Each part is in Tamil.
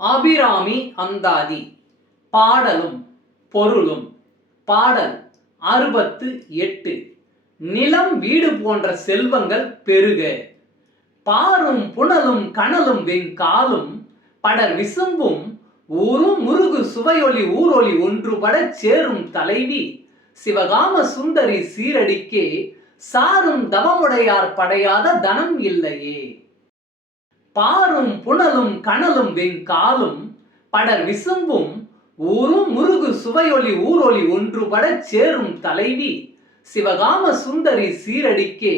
அபிராமி அந்தாதி. பாடலும் பொருளும். பாடல் 68. நிலம் வீடு போன்ற செல்வங்கள் பெருக, பாரும் புனலும் கனலும் வெங்காலும் படர் விசும்பும் ஊரும் முருகு சுவையொலி ஊரொலி ஒன்றுபடச் சேரும் தலைவி சிவகாம சுந்தரி சீரடிக்கே சாரும் தவமுடையார் படையாத தனம் இல்லையே. பாரும் புனலும் கனலும் வெங்காலும் படர் விசும்பும் ஊரும் முருகு சுவையொலி ஊரொலி ஒன்றுபடச் சேரும் தலைவி சிவகாம சுந்தரி சீரடிக்கே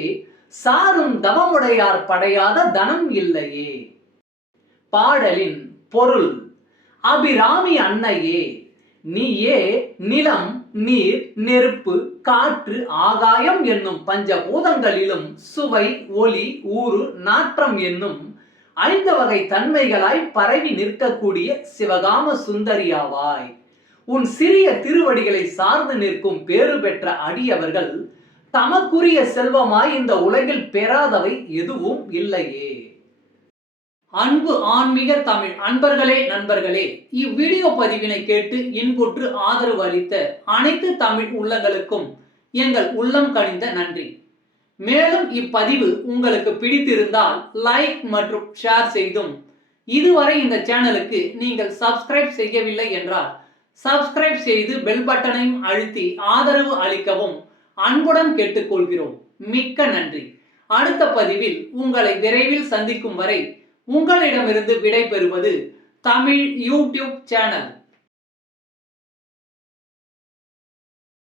சாரும் தவமுடையார் படையாத தனம் இல்லையே. பாடலின் பொருள். அபிராமி அன்னையே, நீயே நிலம், நீர், நெருப்பு, காற்று, ஆகாயம் என்னும் பஞ்சபூதங்களிலும் சுவை, ஒலி, ஊறு, நாற்றம் என்னும் 5 வகை தன்மைகளாய் பரவி நிற்கக்கூடிய சிவகாம சுந்தரியாவாய். உன் சிறிய திருவடிகளை சார்ந்து நிற்கும் பேறு பெற்ற அடியவர்கள் தமக்குரிய செல்வமாய் இந்த உலகில் பெறாதவை எதுவும் இல்லையே. அன்பு ஆன்மீக தமிழ் அன்பர்களே, நண்பர்களே, இவ்வீடியோ பதிவினை கேட்டு இன்புற்று ஆதரவு அளித்த அனைத்து தமிழ் உள்ளங்களுக்கும் எங்கள் உள்ளம் கனிந்த நன்றி. மேலும் இப்பதிவு உங்களுக்கு பிடித்திருந்தால் லைக் மற்றும் ஷேர் செய்தும், இதுவரை இந்த சேனலுக்கு நீங்கள் சப்ஸ்கிரைப் செய்யவில்லை என்றால் சப்ஸ்கிரைப் செய்து பெல் பட்டனையும் அழுத்தி ஆதரவு அளிக்கவும் அன்புடன் கேட்டுக்கொள்கிறோம். மிக்க நன்றி. அடுத்த பதிவில் உங்களை விரைவில் சந்திக்கும் வரை உங்களிடமிருந்து விடை பெறுவது தமிழ் யூடியூப் சேனல்.